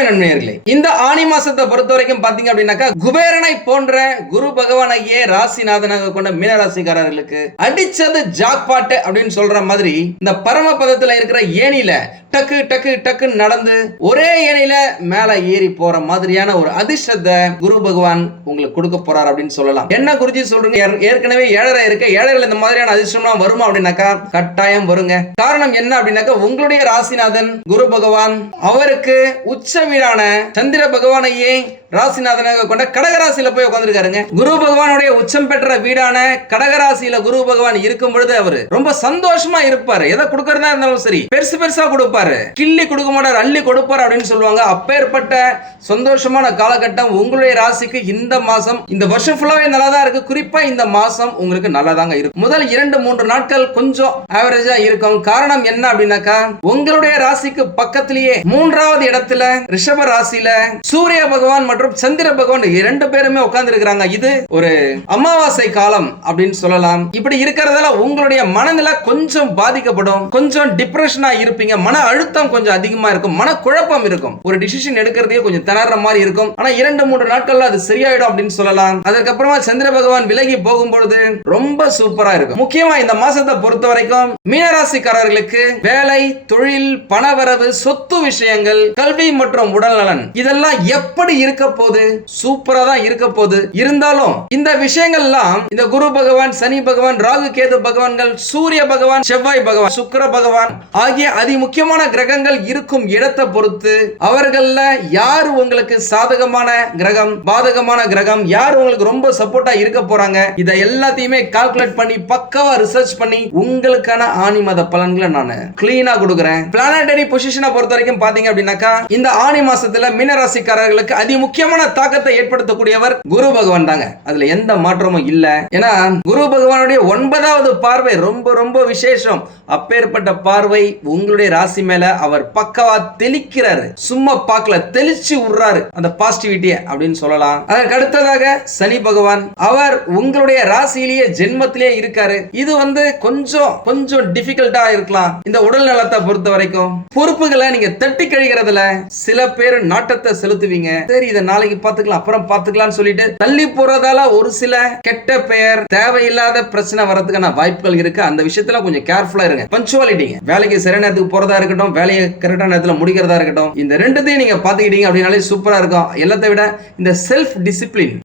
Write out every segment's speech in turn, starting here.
வணக்கம் நண்பர்களே. இந்த ஆனி மாசத்தை பொறுத்த வரைக்கும் பாத்தீங்க அப்படின்னாக்கா குபேரனை போன்ற குரு பகவானையே ராசிநாதனாக கொண்ட மீனராசிக்காரர்களுக்கு அடிச்சது ஜாக்பாட் அப்படின்னு சொல்ற மாதிரி இந்த பரமபதத்துல இருக்கிற ஏணியில டக்கு டக்கு டக்கு நடந்து ஒரே ஏணியில மேல ஏறி போற மாதிரியான ஒரு அதிர்ஷ்டத்தை குரு பகவான் உங்களுக்கு கொடுக்க போறார் அப்படின்னு சொல்லலாம். என்ன குருஜி சொல்றீங்க, ஏற்கனவே ஏழரை இருக்க, ஏழரைல இந்த மாதிரியான அதிர்ஷ்டம்லாம் வருமா அப்படின்னாக்கா கட்டாயம் வருங்க. காரணம் என்ன அப்படின்னாக்கா உங்களுடைய ராசிநாதன் குரு பகவான் அவருக்கு உச்ச வீடான சந்திர பகவானையே ராசிநாதனாக கொண்ட கடகராசியில போய் உட்கார்ந்திருக்காருங்க. குரு பகவானுடைய உச்சம் பெற்ற வீடான கடகராசியில குரு பகவான் இருக்கும் பொழுது அவரு ரொம்ப சந்தோஷமா இருப்பாரு. எதை கொடுக்கறதா இருந்தாலும் சரி பெருசு பெருசா கொடுப்பாரு, கிள்ளி கொடுக்க மாட்டார், அள்ளி கொடுப்பாரு அப்படின்னு சொல்லுவாங்க. அப்பேற்பட்ட சந்தோஷமான காலகட்டம் உங்களுடைய ராசிக்கு இந்த மாசம், இந்த வருஷம் ஃபுல்லாவே நல்லா தான் இருக்கு. குறிப்பா இந்த மாசம் உங்களுக்கு நல்லா தாங்க இருக்கும். முதல் 2-3 நாட்கள் கொஞ்சம் ஆவரேஜா இருக்கும். காரணம் என்ன அப்படின்னாக்கா உங்களுடைய ராசிக்கு பக்கத்திலேயே 3வது இடத்துல ரிஷப ராசியில சூரிய பகவான் மற்றும் சந்திர பகவான் 2 பேருமே உட்கார்ந்து இருக்கிறாங்க. இது ஒரு அமாவாசை காலம் அப்படின்னு சொல்லலாம். இப்படி இருக்கிறதால உங்களுடைய மனநிலை கொஞ்சம் பாதிக்கப்படும், கொஞ்சம் டிப்ரெஷனா இருப்பீங்க, மன அழுத்தம் கொஞ்சம் அதிகமா இருக்கும், மன குழப்பம் இருக்கும், ஒரு டிசிஷன் எடுக்கிறதே கொஞ்சம் திணற மாதிரி இருக்கும். ஆனா 2-3 நாட்கள்ல அது சரியாயிடும் அப்படின்னு சொல்லலாம். அதுக்கப்புறமா சந்திர பகவான் விலகி போகும்பொழுது ரொம்ப சூப்பரா இருக்கும். முக்கியமா இந்த மாசத்தை பொறுத்த வரைக்கும் மீனராசிக்காரர்களுக்கு வேலை, தொழில், பணவரவு, சொத்து விஷயங்கள், கல்வி மற்றும் உடல் நலன் இதெல்லாம் எப்படி இருக்க போது சூப்பரா தான் இருக்க போது. இருந்தாலும் இந்த விஷயங்கள்லாம் இந்த குரு பகவான், சனி பகவான், ராகு கேது பகவான்கள், சூரிய பகவான், செவ்வாய் பகவான், சுக்கிர பகவான் ஆகிய அதி முக்கியமான கிரகங்கள் இருக்கும் இடத்தை பொறுத்து அவர்கள்ல யார் உங்களுக்கு சாதகமான கிரகம், பாதகமான கிரகம், யார் உங்களுக்கு ரொம்ப சப்போர்ட்டா இருக்க போறாங்க, இதை எல்லாத்தையுமே கால்குலேட் பண்ணி பக்காவா ரிசர்ச் பண்ணி உங்களுக்கான ஆனி மாத பலன்களை நான் கிளீனா கொடுக்கிறேன். பிளானட்டரி பொசிஷனை பொறுத்த வரைக்கும் பாத்தீங்க அப்படின்னாக்கா இந்த ஆனி மாசத்துல மீனராசிக்காரர்களுக்கு அதி முக்கியமான தாக்கத்தை ஏற்படுத்தக்கூடியவர் குரு பகவான் தாங்க. அதுல எந்த மாற்றமும் இல்ல. ஏன்னா குரு பகவானுடைய 9வது பார்வை ரொம்ப ரொம்ப விசேஷம். அப்பேற்பட்ட பார்வை உங்களுடைய ராசி மேல அவர் பக்கவா தெளிக்கிறாரு. சும்மா பார்க்கல, தெளிச்சு விடுறாரு அந்த பாசிட்டிவிட்டியை அப்படின்னு சொல்லலாம். அதற்கு அடுத்ததாக சனி பகவான் அவர் உங்களுடைய ராசியிலேயே ஜென்மத்திலேயே இருக்காரு. இது கொஞ்சம் டிஃபிகல்ட்டா இருக்கலாம். இந்த உடல் நலத்தை பொறுத்த வரைக்கும் பொறுப்புகளை நீங்க தட்டி கழிக்கிறதுல சில பேர் நாட்டத்தை செலுத்துவீங்க. சரி இதை நாளைக்கு பார்த்துக்கலாம், அப்புறம் பார்த்துக்கலாம்னு சொல்லிட்டு தள்ளி போறதால ஒரு சில கெட்ட பெயர், தேவையில்லாத பிரச்சனை வரதுக்கான வாய்ப்புகள் இருக்கு. அந்த விஷயத்துல கொஞ்சம் கேர்ஃபுல்லா இருங்க. பஞ்சுவாலிட்டிங்க, வேலைக்கு சரியான நேரத்துக்கு போறதா இருக்கட்டும், வேலையை கரெக்டான நேரத்துல முடிக்கிறதா இருக்கட்டும், இந்த ரெண்டுத்தையும் நீங்க பாத்துக்கிட்டீங்க அப்படின்னாலே சூப்பரா இருக்கும். எல்லாத்தை விட இந்த செல்ஃப் டிசிப்ளின்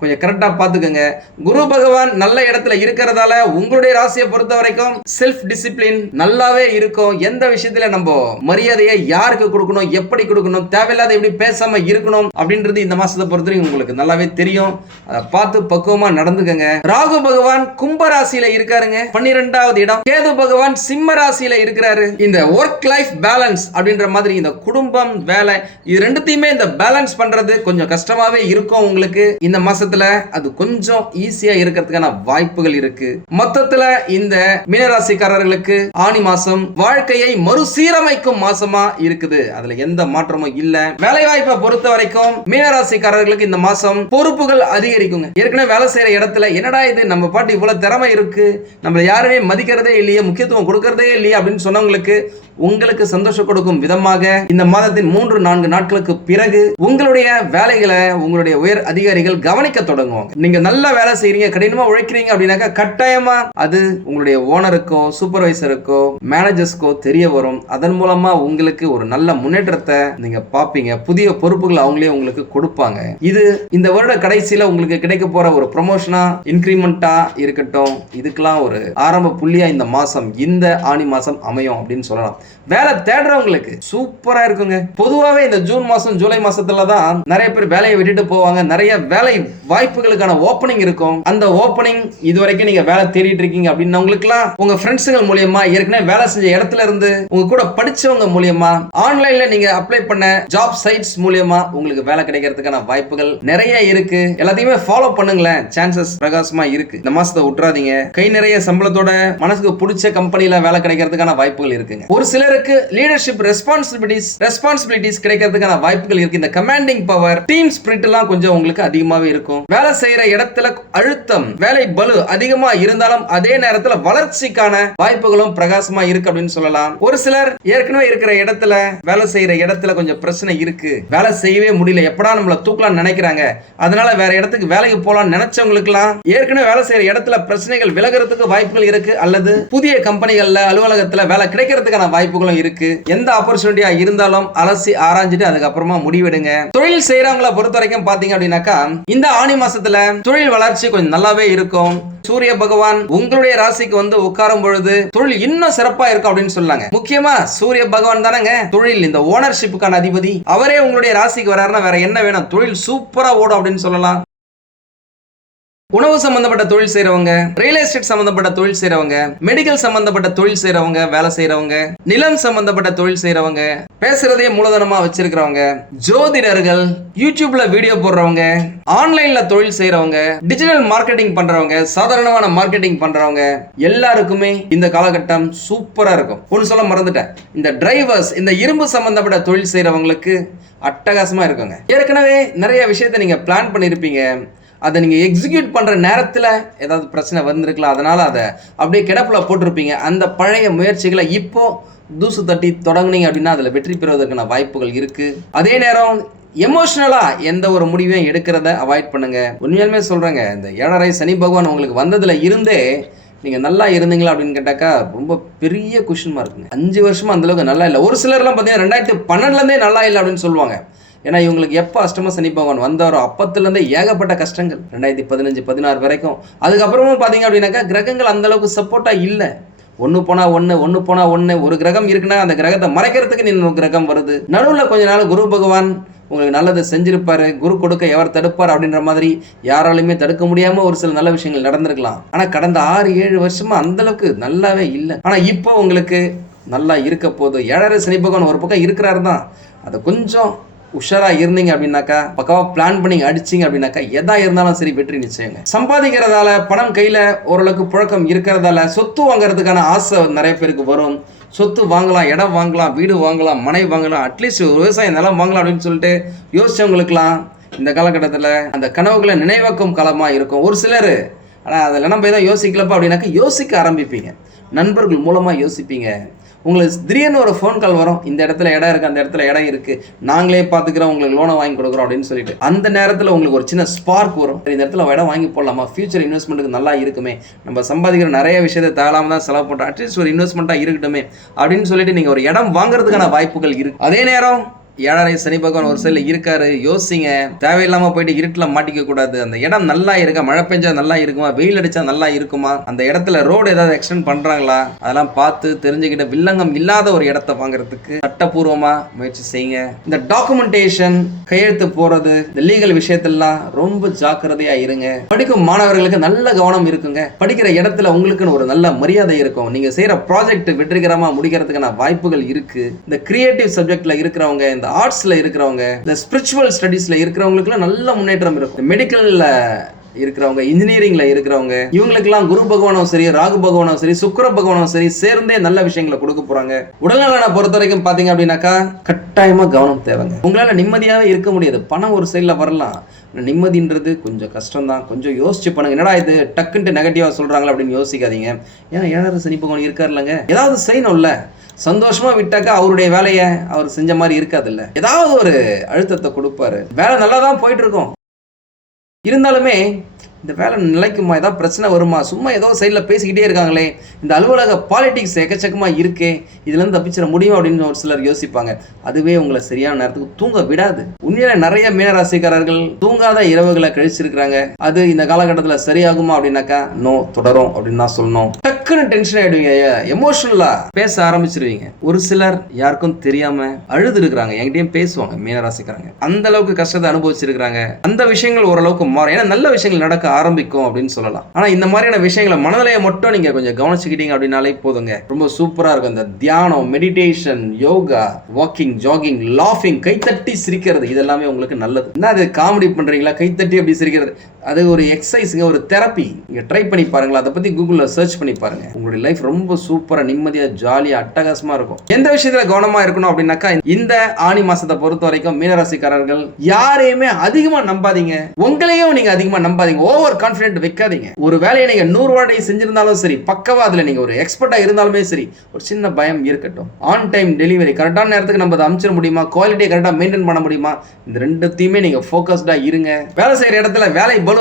கொஞ்சம் கரெக்டா பாத்துக்கோங்க. குரு பகவான் நல்ல இடத்துல இருக்கிறதால உங்களுடைய ராசியை பொறுத்த வரைக்கும் செல்ஃப் டிசிப்ளின் நல்லாவே இருக்கும். எந்த விஷயத்துல நம்ம மரியாதையை யாருக்கு கொடுக்கணும், எப்படி கொடுக்கணும், தேவையில்லாத எப்படி பேசாம இருக்கணும் அப்படின்றது இந்த மாசத்தை பொறுத்த வரைக்கும் உங்களுக்கு நல்லாவே தெரியும். அதை பார்த்து பக்குவமா நடந்துக்கங்க. ராகு பகவான் கும்ப ராசியில இருக்காருங்க, 12வது இடம். கேது பகவான் சிம்ம ராசியில இருக்கிறாரு. இந்த ஒர்க் லைஃப் பேலன்ஸ் அப்படின்ற மாதிரி இந்த குடும்பம், வேலை இது ரெண்டுத்தையுமே இந்த பேலன்ஸ் பண்றது கொஞ்சம் கஷ்டமாவே இருக்கும் உங்களுக்கு. இந்த மாசம் அது கொஞ்சம் ஈஸியா இருக்கிறதுக்கான வாய்ப்புகள் இருக்கு. மொத்தத்துல இந்த மீனராசிக்காரர்களுக்கு ஆனி மாசம் வாழ்க்கையை மறுசீரமைக்கும் மாசமா இருக்குது. அதுல எந்த மாற்றமும் இல்ல. வேலை வாய்ப்பை பொறுத்த வரைக்கும் மீனராசிக்காரர்களுக்கு இந்த மாசம் பொறுப்புகள் அதிகரிக்குங்க. ஏற்கனவே வேலை செய்யற இடத்துல என்னடா இது, நம்ம பாட்டு இவ்வளவு திறமை இருக்கு, நம்ம யாருமே மதிக்கிறதே இல்லையே, முக்கியத்துவம் கொடுக்கறதே இல்லையே அப்படின்னு சொன்னவங்களுக்கு உங்களுக்கு சந்தோஷம் கொடுக்கும் விதமாக இந்த மாதத்தின் 3-4 நாட்களுக்கு பிறகு உங்களுடைய வேலைகளை உங்களுடைய உயர் அதிகாரிகள் கவனிக்க தொடங்குவாங்க. நீங்க நல்லா வேலை செய்றீங்க, கடினமா உழைக்கிறீங்க அப்படின்னாக்கா கட்டாயமா அது உங்களுடைய ஓனருக்கோ, சூப்பர்வைசருக்கோ, மேனேஜர்ஸ்க்கோ தெரிய வரும். அதன் மூலமா உங்களுக்கு ஒரு நல்ல முன்னேற்றத்தை நீங்க பாப்பீங்க. புதிய பொறுப்புகள் அவங்களே உங்களுக்கு கொடுப்பாங்க. இது இந்த வருட கடைசியில உங்களுக்கு கிடைக்க போற ஒரு ப்ரமோஷனா, இன்கிரிமெண்டா இருக்கட்டும், இதுக்கெல்லாம் ஒரு ஆரம்ப புள்ளியா இந்த மாசம், இந்த ஆனி மாசம் அமையும் அப்படின்னு சொல்லலாம். வேலை தேடுறவங்களுக்கு சூப்பரா இருக்குங்க. பொதுவாகவே இந்த ஜூன் மாசம், ஜூலை மாசத்துல தான் நிறைய பேர் வேலையை விட்டுட்டு போவாங்க. நிறைய வேலை வாய்ப்புகளுக்கான ஓப்பனிங் இருக்கும். அந்த ஓப்பனிங் இதுவரைக்கும் நீங்க வேலை தேடிட்டு இருக்கீங்க அப்படின்னா உங்களுக்குலாம் உங்க ஃப்ரெண்ட்ஸுங்க மூலியமா, ஏற்கனவே வேலை செஞ்ச இடத்துல இருந்து உங்க கூட படிச்சவங்க மூலியமா, ஆன்லைன்ல நீங்க அப்ளை பண்ண ஜாப் சைட்ஸ் மூலியமா உங்களுக்கு வேலை கிடைக்கிறதுக்கான வாய்ப்புகள் நிறைய இருக்கு. எல்லாத்தையுமே ஃபாலோ பண்ணுங்களேன், சான்சஸ் பிரகாசமா இருக்கு. இந்த மாசத்தை விட்டுறாதீங்க. கை நிறைய சம்பளத்தோட மனசுக்கு பிடிச்ச கம்பெனில வேலை கிடைக்கிறதுக்கான வாய்ப்புகள் இருக்குங்க. ஒரு சில சிலருக்கு லீடர்ஷிப் ரெஸ்பான்சிபிலிட்டிஸ் கிடைக்கிறதுக்கான வாய்ப்புகள் இருக்கு. இந்த கமாண்டிங் பவர், டீம் ஸ்பிரிட் எல்லாம் கொஞ்சம் உங்களுக்கு அதிகமாவே இருக்கும். வேலை செய்யற இடத்துல அழுத்தம், வேலை பளு அதிகமா இருந்தாலும் அதே நேரத்துல வளர்ச்சிக்கான வாய்ப்புகளும் பிரகாசமா இருக்கு அப்படின்னு சொல்லலாம். ஒரு சிலர் ஏற்கனவே இருக்கிற இடத்துல, வேலை செய்யற இடத்துல கொஞ்சம் பிரச்சனை இருக்கு, வேலை செய்யவே முடியல, எப்படா நம்மள தூக்கலாம் நினைக்கிறாங்க, அதனால வேற இடத்துக்கு வேலைக்கு போலாம் நினைச்சவங்களுக்கு எல்லாம் ஏற்கனவே வேலை செய்யற இடத்துல பிரச்சனைகள் விலகிறதுக்கு வாய்ப்புகள் இருக்கு, அல்லது புதிய கம்பெனிகள்ல அலுவலகத்துல வேலை கிடைக்கிறதுக்கான வாய்ப்புகளும் இருக்கு. எந்த ஆப்பர்ச்சுனிட்டியா இருந்தாலும் அலசி ஆராய்ஞ்சிட்டு அதுக்கப்புறமா முடிவெடுங்க. தொழில் செய்யறவங்களை பொறுத்த வரைக்கும் பாத்தீங்க அப்படின்னாக்கா இந்த ஆணி மாசத்துல தொழில் வளர்ச்சி கொஞ்சம் நல்லாவே இருக்கும். சூரிய பகவான் உங்களுடைய ராசிக்கு வந்து உட்காரும் பொழுது தொழில் இன்னும் சிறப்பா இருக்கும் அப்படின்னு சொல்லாங்க. முக்கியமா சூரிய பகவான் தானங்க தொழில், இந்த ஓனர்ஷிப்புக்கான அதிபதி. அவரே உங்களுடைய ராசிக்கு வராருன்னா வேற என்ன வேணும், தொழில் சூப்பரா ஓடும் அப்படின்னு சொல்லலாம். உணவு சம்பந்தப்பட்ட தொழில் செய்யறவங்க, ரியல் எஸ்டேட் சம்பந்தப்பட்ட தொழில் செய்யறவங்க, மெடிக்கல் சம்பந்தப்பட்ட தொழில் செய்யறவங்க, வேலை செய்யறவங்க, நிலம் சம்பந்தப்பட்ட தொழில் செய்யறவங்க, பேசுறதே மூலதனமா வச்சிருக்கிறவங்க, ஜோதிடர்கள், யூடியூப்ல வீடியோ போடுறவங்க, ஆன்லைன்ல தொழில் செய்யறவங்க, டிஜிட்டல் மார்க்கெட்டிங் பண்றவங்க, சாதாரணமான மார்க்கெட்டிங் பண்றவங்க எல்லாருக்குமே இந்த காலகட்டம் சூப்பரா இருக்கும். ஒன்னு சொல்ல மறந்துட்டேன், இந்த டிரைவர்ஸ், இந்த இரும்பு சம்பந்தப்பட்ட தொழில் செய்யறவங்களுக்கு அட்டகாசமா இருக்குங்க. ஏற்கனவே நிறைய விஷயத்தை நீங்க பிளான் பண்ணிருப்பீங்க, அதை நீங்கள் எக்ஸிக்யூட் பண்ணுற நேரத்தில் ஏதாவது பிரச்சனை வந்திருக்கலாம், அதனால் அதை அப்படியே கிடப்பில் போட்டிருப்பீங்க. அந்த பழைய முயற்சிகளை இப்போ தூசு தட்டி தொடங்குனீங்க அப்படின்னா அதில் வெற்றி பெறுவதற்கான வாய்ப்புகள் இருக்குது. அதே நேரம் எமோஷ்னலாக எந்த ஒரு முடிவையும் எடுக்கிறத அவாய்ட் பண்ணுங்க. உண்மையாலுமே சொல்கிறேங்க, இந்த 7.5 சனி பகவான் உங்களுக்கு வந்ததில் இருந்தே நீங்கள் நல்லா இருந்தீங்களா அப்படின்னு கேட்டாக்கா ரொம்ப பெரிய கொஷின் மார்க்குங்க. 5 வருஷமா அந்தளவுக்கு நல்லா இல்லை. ஒரு சிலர்லாம் பார்த்தீங்கன்னா 2012 நல்லா இல்லை அப்படின்னு சொல்லுவாங்க. ஏன்னா இவங்களுக்கு எப்போ அஷ்டம சனி பகவான் வந்தாரோ அப்பத்துலேருந்தே ஏகப்பட்ட கஷ்டங்கள் 2015-16 வரைக்கும். அதுக்கப்புறமும் பார்த்தீங்க அப்படின்னாக்கா கிரகங்கள் அந்தளவுக்கு சப்போர்ட்டாக இல்லை. ஒன்று போனால் ஒன்று, ஒரு கிரகம் இருக்குன்னா அந்த கிரகத்தை மறைக்கிறதுக்கு இன்னொரு கிரகம் வருது. நடுவில் கொஞ்ச நாள் குரு பகவான் உங்களுக்கு நல்லதை செஞ்சிருப்பாரு, குரு கொடுக்க எவர் தடுப்பார் அப்படின்ற மாதிரி யாராலுமே தடுக்க முடியாமல் ஒரு சில நல்ல விஷயங்கள் நடந்திருக்கலாம். ஆனால் கடந்த 6-7 வருஷமா அந்தளவுக்கு நல்லாவே இல்லை. ஆனால் இப்போ உங்களுக்கு நல்லா இருக்க போது. 7.5 சனி பகவான் ஒரு பக்கம் இருக்கிறாரு தான், அதை கொஞ்சம் உஷாரா இருந்தீங்க அப்படின்னாக்கா, பக்காவா பிளான் பண்ணி அடிச்சிங்க அப்படின்னாக்கா எதா இருந்தாலும் சரி வெற்றி நிச்சயங்க. சம்பாதிக்கிறதால, பணம் கையில ஓரளவுக்கு புழக்கம் இருக்கிறதால சொத்து வாங்குறதுக்கான ஆசை நிறைய பேருக்கு வரும். சொத்து வாங்கலாம், இடம் வாங்கலாம், வீடு வாங்கலாம், மனை வாங்கலாம், அட்லீஸ்ட் ஒரு விவசாய நிலம் வாங்கலாம் அப்படின்னு சொல்லிட்டு யோசிச்சவங்களுக்குலாம் இந்த காலகட்டத்தில் அந்த கனவுகளை நினைவாக்கும் காலமாக இருக்கும். ஒரு சிலர் ஆனால் அதில் நம்ம எதாவது யோசிக்கலப்பா அப்படின்னாக்கா யோசிக்க ஆரம்பிப்பீங்க, நண்பர்கள் மூலமாக யோசிப்பீங்க. உங்களுக்கு திடீர்னு ஒரு ஃபோன் கால் வரும், இந்த இடத்துல இடம் இருக்குது, அந்த இடத்துல இடம் இருக்குது, நாங்களே பார்த்துக்கிறோம், உங்களுக்கு லோனை வாங்கி கொடுக்குறோம் அப்படின்னு சொல்லிட்டு. அந்த நேரத்தில் உங்களுக்கு ஒரு சின்ன ஸ்பார்க் வரும், இந்த இடத்துல இடம் வாங்கி போடலாமா, ஃபியூச்சர் இன்வெஸ்ட்மெண்ட்டுக்கு நல்லா இருக்குமே, நம்ம சம்பாதிக்கிற நிறைய விஷயத்தை தேவையில்லாம தான் செலவு பண்ணுறோம், அட்லீஸ்ட் ஒரு இன்வெஸ்ட்மெண்ட்டாக இருக்கட்டுமே அப்படின்னு சொல்லிட்டு நீங்கள் ஒரு இடம் வாங்குறதுக்கான வாய்ப்புகள் இருக்குது. அதே நேரம் 7.5 சனி பகவான் ஒரு சைடில் இருக்காரு, யோசிங்க. தேவையில்லாமல் போயிட்டு இருட்டில் மாட்டிக்க கூடாது. அந்த இடம் நல்லா இருக்கா, மழை பெஞ்சா நல்லா இருக்குமா, வெயில் அடிச்சா நல்லா இருக்குமா, அந்த இடத்துல ரோடு ஏதாவது எக்ஸ்டெண்ட் பண்றாங்களா, அதெல்லாம் பார்த்து தெரிஞ்சுக்கிட்ட வில்லங்கம் இல்லாத ஒரு இடத்த வாங்குறதுக்கு சட்டப்பூர்வமா முயற்சி செய்யுங்க. இந்த டாக்குமெண்டேஷன், கையெழுத்து போறது, இந்த லீகல் விஷயத்தெல்லாம் ரொம்ப ஜாக்கிரதையா இருங்க. படிக்கும் மாணவர்களுக்கு நல்ல கவனம் இருக்குங்க. படிக்கிற இடத்துல உங்களுக்குன்னு ஒரு நல்ல மரியாதை இருக்கும். நீங்க செய்யற ப்ராஜெக்ட் வெற்றிகரமா முடிக்கிறதுக்கான வாய்ப்புகள் இருக்கு. இந்த கிரியேட்டிவ் சப்ஜெக்ட்ல இருக்கிறவங்க, இந்த ஆர்ட்ஸ்ல இருக்கிறவங்க, இந்த ஸ்பிரிச்சுவல் ஸ்டடீஸ்ல இருக்கிறவங்களுக்குலாம் நல்ல முன்னேற்றம் இருக்கும். மெடிக்கல்ல இருக்கிறவங்க, இன்ஜினியரிங்ல இருக்கிறவங்க, இவங்களுக்கெல்லாம் குரு பகவானும் சரி, ராகு பகவானும் சரி, சுக்கிர பகவானும் சரி சேர்ந்தே நல்ல விஷயங்களை கொடுக்க போறாங்க. உடல்நலனை பொறுத்த வரைக்கும் பாத்தீங்க அப்படின்னாக்கா கட்டாயமா கவனம் தேவைங்க. உங்களால நிம்மதியாவே இருக்க முடியாது. பணம் ஒரு சைட்ல வரலாம், நிம்மதின்றது கொஞ்சம் கஷ்டம் தான். கொஞ்சம் யோசிச்சு பண்ணுங்க. என்னடா இது டக்குன்ட்டு நெகட்டிவா சொல்றாங்களா அப்படின்னு யோசிக்காதீங்க. ஏன்னா 7.5 சனி பகவான் இருக்காருலங்க, ஏதாவது செய்யணும்ல. சந்தோஷமா விட்டாக்கா அவருடைய வேலையை அவர் செஞ்ச மாதிரி இருக்காது இல்ல, ஏதாவது ஒரு அழுத்தத்தை கொடுப்பாரு. வேலை நல்லா தான் போயிட்டு இருக்கும், இருந்தாலுமே இந்த வேலை நிலைக்குமா, ஏதாவது பிரச்சனை வருமா, சும்மா ஏதோ சைடில் பேசிக்கிட்டே இருக்காங்களே, இந்த அலுவலக பாலிடிக்ஸ் எக்கச்சக்கமாக இருக்கே, இதுலேருந்து தப்பிச்சிட முடியும் அப்படின்னு ஒரு சிலர் யோசிப்பாங்க. அதுவே உங்களை சரியான நேரத்துக்கு தூங்க விடாது. உண்மையில நிறைய மீனராசிக்காரர்கள் தூங்காத இரவுகளை கழிச்சிருக்கிறாங்க. அது இந்த காலகட்டத்தில் சரியாகுமா அப்படின்னாக்கா நோ, தொடரும் அப்படின்னு தான் சொல்லணும். டக்குன்னு டென்ஷன் ஆயிடுவீங்க, எமோஷனலா பேச ஆரம்பிச்சிருவீங்க. ஒரு சிலர் யாருக்கும் தெரியாம அழுது இருக்கிறாங்க, என்கிட்டயும் பேசுவாங்க மீனராசிக்காரங்க. அந்த அளவுக்கு கஷ்டத்தை அனுபவிச்சிருக்கிறாங்க. அந்த விஷயங்கள் ஓரளவுக்கு மாறும், ஏன்னா நல்ல விஷயங்கள் நடக்க ஆரம்பிக்கும் அப்படின்னு சொல்லலாம். ஆனா இந்த மாதிரியான விஷயங்களை மனநிலையை மட்டும் நீங்க கொஞ்சம் கவனிச்சுக்கிட்டீங்க அப்படின்னாலே போதுங்க, ரொம்ப சூப்பரா இருக்கும். இந்த தியானம், மெடிடேஷன், யோகா, வாக்கிங், ஜாகிங், லாஃபிங், கைத்தட்டி சிரிக்கிறது, இதெல்லாமே உங்களுக்கு நல்லது. என்ன அது காமெடி பண்றீங்களா, கைத்தட்டி அப்படி சிரிக்கிறது, அது ஒரு எக்ஸசைஸ்ங்க, ஒரு தெரப்பி. நீங்க ட்ரை பண்ணி பாருங்களா, அதை பத்தி கூகுள்ல சர்ச் பண்ணி பாருங்க. பாருங்க, உங்களுடைய லைஃப் ரொம்ப சூப்பரா நிம்மதியா ஜாலியா அட்டகாசமா இருக்கும். எந்த விஷயத்துல கவனமா இருக்கணும் அப்படின்னாக்கா, இந்த ஆனி மாசத்தை பொறுத்த வரைக்கும் மீனராசிக்காரர்கள் யாரையுமே அதிகமா நம்பாதீங்க, உங்களையும் நீங்க அதிகமா நம்பாதீங்க, ஓவர் கான்பிடென்ட் வைக்காதீங்க. ஒரு வேலையை நீங்க 100 வாட்டி செஞ்சிருந்தாலும் சரி, பக்கவா அதுல நீங்க ஒரு எக்ஸ்பர்ட்டா இருந்தாலுமே சரி, ஒரு சின்ன பயம் இருக்கட்டும். ஆன் டைம் டெலிவரி, கரெக்டான நேரத்துக்கு நம்ம அதை அனுப்பிச்சிட முடியுமா, குவாலிட்டியை கரெக்டா மெயின்டைன் பண்ண முடியுமா, இந்த ரெண்டுத்தையுமே நீங்க ஃபோக்கஸ்டா இருங்க. வேலை செய்யற இடத்துல வேலை பளு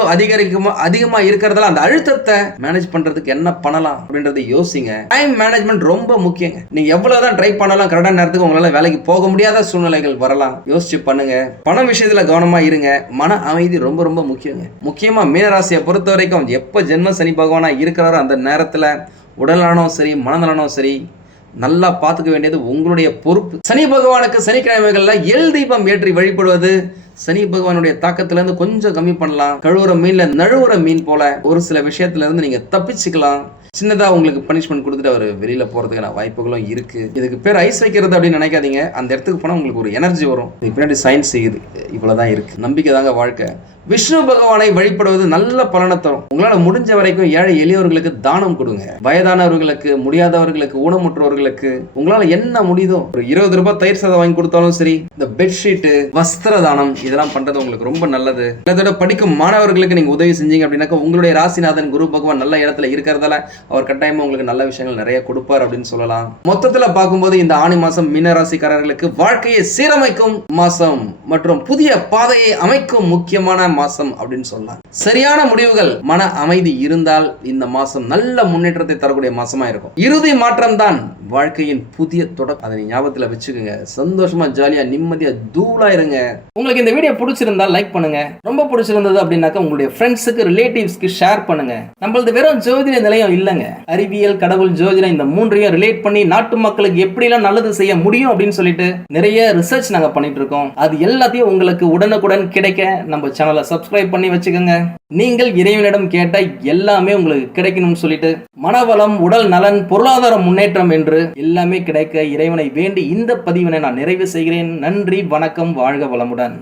அதிகமா இருக்கிறதால அந்த அழுத்தத்தை மேனேஜ் பண்றதுக்கு என்ன பண்ணலாம் அப்படின்றத யோசிங்க. டைம் மேனேஜ்மெண்ட் ரொம்ப முக்கியங்க. நீங்க எவ்வளவுதான் ட்ரை பண்ணலாம், கரெக்டான நேரத்துக்கு உங்களால வேலைக்கு போக முடியாத சூழ்நிலைகள் வரலாம். யோசிச்சு பண்ணுங்க. பணம் விஷயத்துல கவனமா இருங்க. மன அமைதி ரொம்ப ரொம்ப முக்கியங்க. முக்கியமா மீனராசியை பொறுத்த வரைக்கும் எப்ப ஜென்ம சனி பகவானா இருக்கிறாரோ அந்த நேரத்துல உடலானோ சரி மனநலனோ சரி நல்லா பார்த்துக்க வேண்டியது உங்களுடைய பொறுப்பு. சனி பகவானுக்கு சனிக்கிழமைகள்ல எல் தீபம் ஏற்றி வழிபடுவது சனி பகவானுடைய தாக்கத்திலிருந்து கொஞ்சம் கம்மி பண்ணலாம். கழுவுற மீன்ல நழுவுற மீன் போல ஒரு சில விஷயத்துல இருந்து நீங்க தப்பிச்சுக்கலாம். சின்னதா உங்களுக்கு பனிஷ்மெண்ட் கொடுத்துட்டு அவர் வெளியில போறதுக்கான வாய்ப்புகளும் இருக்கு. இதுக்கு பேர் ஐஸ் வைக்கிறது அப்படின்னு நினைக்காதீங்க. அந்த இடத்துக்கு போனா உங்களுக்கு ஒரு எனர்ஜி வரும். பின்னாடி சயின்ஸ் செய்யுது. இவ்வளவுதான் இருக்கு. நம்பிக்கை தாங்க வாழ்க்கை. விஷ்ணு பகவானை வழிபடுவது நல்ல பலனை தரும். உங்களால முடிஞ்ச வரைக்கும் ஏழை எளியவர்களுக்கு தானம் கொடுங்க. வயதானவர்களுக்கு, முடியாதவர்களுக்கு, ஊனமுற்றவர்களுக்கு உங்களால என்ன முடியுதோ ஒரு 20 ரூபாய் தயிர் சாதம் வாங்கி கொடுத்தாலும் சரி, இந்த பெட்ஷீட், வஸ்திர தானம் இதெல்லாம் பண்றது உங்களுக்கு ரொம்ப நல்லது. இதோட படிக்கும் மாணவர்களுக்கு நீங்க உதவி செஞ்சீங்க அப்படின்னாக்கா உங்களுடைய ராசிநாதன் குரு பகவான் நல்ல இடத்துல இருக்கிறதால அவர் கட்டாயமா உங்களுக்கு நல்ல விஷயங்கள் நிறைய கொடுப்பார் அப்படின்னு சொல்லலாம். மொத்தத்துல பார்க்கும்போது இந்த ஆனி மாசம் மீனராசிக்காரர்களுக்கு வாழ்க்கையை சீரமைக்கும் மாசம் மற்றும் புதிய பாதையை அமைக்கும் முக்கியமான மாசம் அப்படின்னு சொல்லலாம். சரியான முடிவுகள், மன அமைதி இருந்தால் இந்த மாசம் நல்ல முன்னேற்றத்தை தரக்கூடிய மாசமா இருக்கும். இறுதி மாற்றம் தான் வாழ்க்கையின் புதிய தொடக்கம். அதை ஞாபகத்துல வச்சுக்கோங்க. சந்தோஷமா ஜாலியா நிம்மதியா தூளா இருங்க. உங்களுக்கு இந்த வீடியோ பிடிச்சிருந்தா லைக் பண்ணுங்க. ரொம்ப பிடிச்சிருந்தது அப்படின்னாக்கா உங்களுடைய ஃப்ரெண்ட்ஸுக்கு, ரிலேட்டிவ்ஸ்க்கு ஷேர் பண்ணுங்க. நம்மளது வெறும் ஜோதிட நிலையம் இல்லைங்க. அறிவியல், கடவுள், ஜோதிடம் இந்த மூன்றையும் ரிலேட் பண்ணி நாட்டு மக்களுக்கு எப்படிலாம் நல்லது செய்ய முடியும் அப்படின்னு சொல்லிட்டு நிறைய ரிசர்ச் நாங்க பண்ணிட்டு இருக்கோம். அது எல்லாத்தையும் உங்களுக்கு உடனுக்குடன் கிடைக்க நம்ம சேனலை சப்ஸ்கிரைப் பண்ணி வச்சுக்கோங்க. நீங்கள் இறைவனிடம் கேட்ட எல்லாமே உங்களுக்கு கிடைக்கணும்னு சொல்லிட்டு மனவளம், உடல் நலன், பொருளாதார முன்னேற்றம் என்று எல்லாமே கிடைக்க இறைவனை வேண்டி இந்த பதிவினை நான் நிறைவு செய்கிறேன். நன்றி, வணக்கம், வாழ்க வளமுடன்.